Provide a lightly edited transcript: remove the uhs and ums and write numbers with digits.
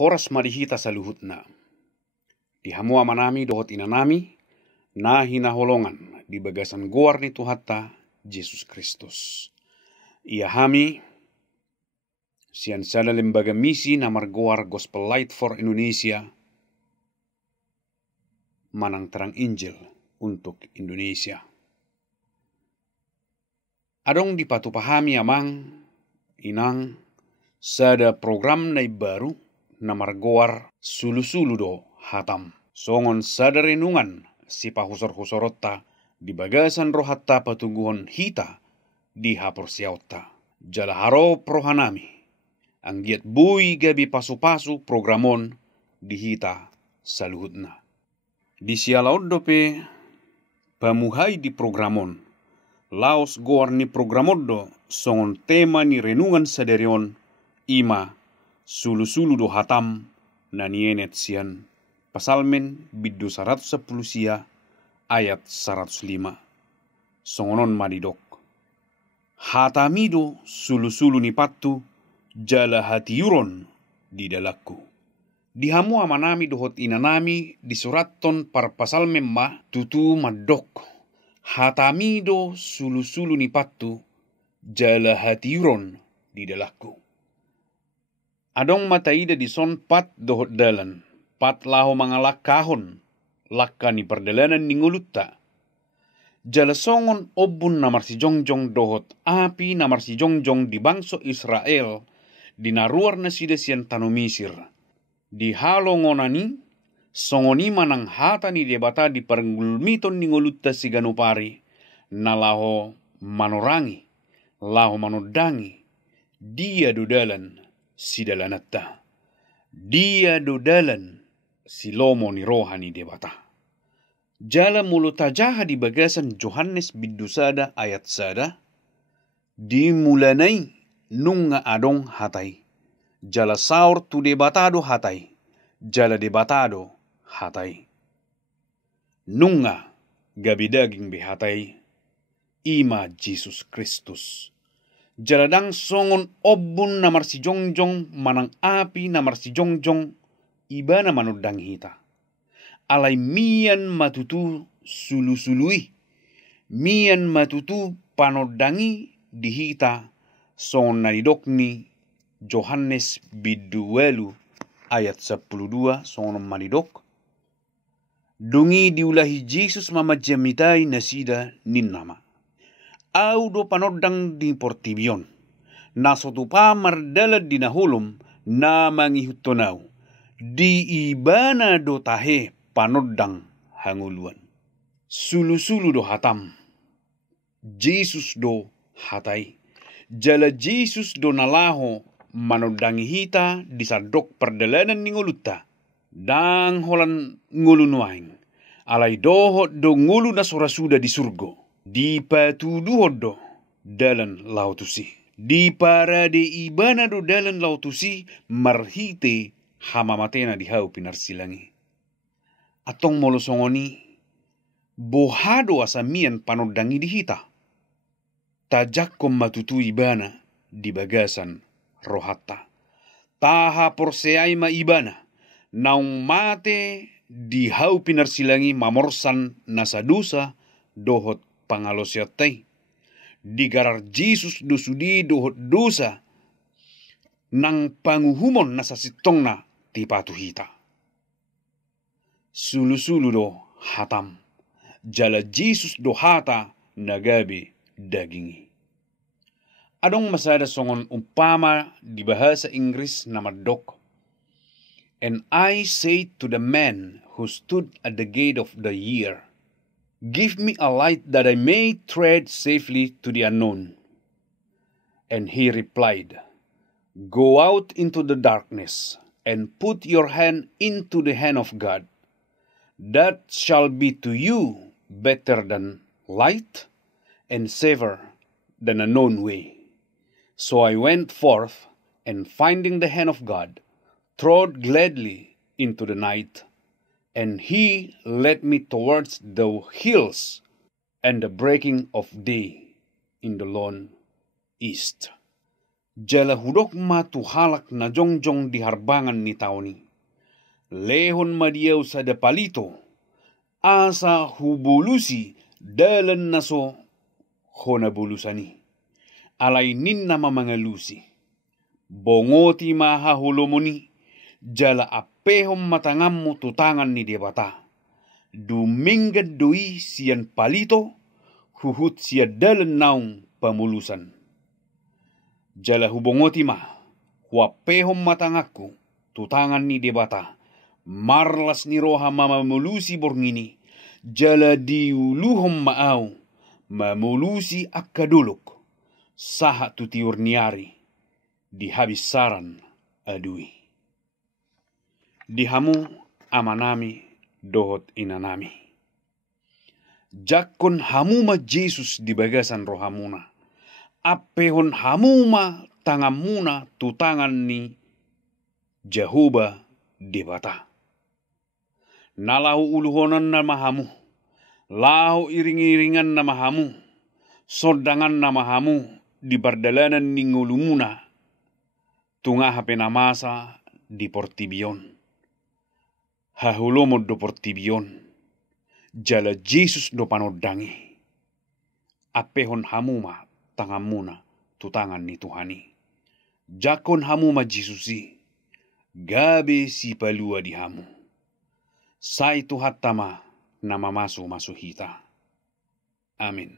horas marihita saluhutna. Di hamua manami dohot inanami, na hinaholongan di bagasan goar ni Tuhatta Yesus Kristus. Ia hami, sian sada lembaga misi namar goar Gospel Light for Indonesia, manang terang Injil untuk Indonesia. Adong dipatu pahami amang, inang, sada program nai baru, namar goar sulu-sulu do hatam. Songon sada renungan si pahusor-husorotta di bagasan rohatta patungguhon hita di hapor siauta. Jala haro prohanami, anggiat bui gabi pasu-pasu programon di hita saluhutna. Di sialaud dope pamuhai di programon, laos goar ni programodo songon tema ni renungan saderion ima sulu-sulu do hatam na nienet sian pasalmen biddu 110 sia ayat 105 songonon madidok hatamido sulu-sulu ni pattu jala hatiuron di dalaku di hamu amanami dohot inanami di suraton par pasalmen ma tutu madok hatamido sulu-sulu ni pattu jala hatiuron di dalaku. Adong mataida di son pat dohot dalan, pat laho mangalak kahon, lakka ni perdalanan ni ngulutta. Jala songon obun namar si jongjong dohot api namar si jongjong di bangso Israel, di naruar na sida sian tano Misir. Di halo ngonani, songoni manang hata ni debata di perngulmiton ni ngulutta si ganupari, na laho manorangi, laho manodangi, dia dodalan, si dalanatta. Dia dodalan si lomo ni rohani debata. Jala mulut tajaha di bagasan Yohanes bidusada ayat sada. Dimulanai nunga adong hatai. Jala saur tu debatado hatai. Jala debatado hatai. Nunga gabi daging behatai. Ima Jesus Kristus. Jaladang songon obun namar si jongjong manang api namar si jongjong ibana manudang hita. Alai mian matutu sulu-sului. Mian matutu panodangi di hita songon nadidokni Yohanes biduelu ayat 12 songon manidok. Dungi diulahi Jesus mamajamitai nasida ninnama. Au do panodang di portibion. Na sotu pamardala di nahulum na mangihutonau. Di ibana do tahe panodang hanguluan. Sulu-sulu do hatam. Jesus do hatai. Jala Jesus do nalaho manodangi hita di sadok perdalanan ni ngulutta. Dang holan ngulunuaing. Alai dohot do ngulu na sorasuda di surgo. Di patuduhodo dalan lautusi. Di parade ibana do dalan lautusi marhite hamamatena di hau pinarsilangi. Atong molosongoni bohado asamian panodangi di hita. Tajak kom matutu ibana di bagasan rohatta. Taha porseai ma ibana. Naung mate di hau pinarsilangi mamorsan nasadusa dohot pangalosiatay. Digarar Jesus dosudi dohot dosa nang panguhumon na sa sitong na tipatuhita. Sulu-sulu do hatam. Jala Jesus do hata nagabi dagingi. Adong masada songon umpama di bahasa Inggris na madok. And I say to the man who stood at the gate of the year, give me a light that I may tread safely to the unknown. And he replied, go out into the darkness and put your hand into the hand of God. That shall be to you better than light and safer than a known way. So I went forth and finding the hand of God, trod gladly into the night. And he led me towards the hills and the breaking of day in the lone east. Jala hudok ma tu halak na jongjong di harbangan ni taoni. Lehon madiau sada palito, asa hubulusi dalan naso hona bulusani. Alay ninna mamangalusi. Bongoti mahahulomoni, jala apehom matangammu tutangan ni debata. Dumingad doi sian palito, huhut sia dalan naung pamulusan. Jala hubongoti ma, huapehom matangaku, tutangan ni debata. Marlas ni roha mamamulusi borngini, jala diuluhom maau, mamulusi akaduluk, saha tutiur niari, dihabis saran adui. Dihamu amanami dohot inanami. Jakon hamuma Jesus di bagasan rohamuna. Apehon hamuma tangamuna tutangan ni Jehoba debata. Nalahu uluhonan na mahamu, lahu iring-iringan na mahamu, sodangan na mahamu di bardalanan ni ngulumuna, tunga hapenamasa di portibion. Hahulomod do portibion, jala Jesus do panodangi. Apehon hamuma tangamuna tutangan ni Tuhani. Jakon hamuma Jesusi, gabe si palua di hamu. Sai tuhatama na mamasu masuhita. Amin.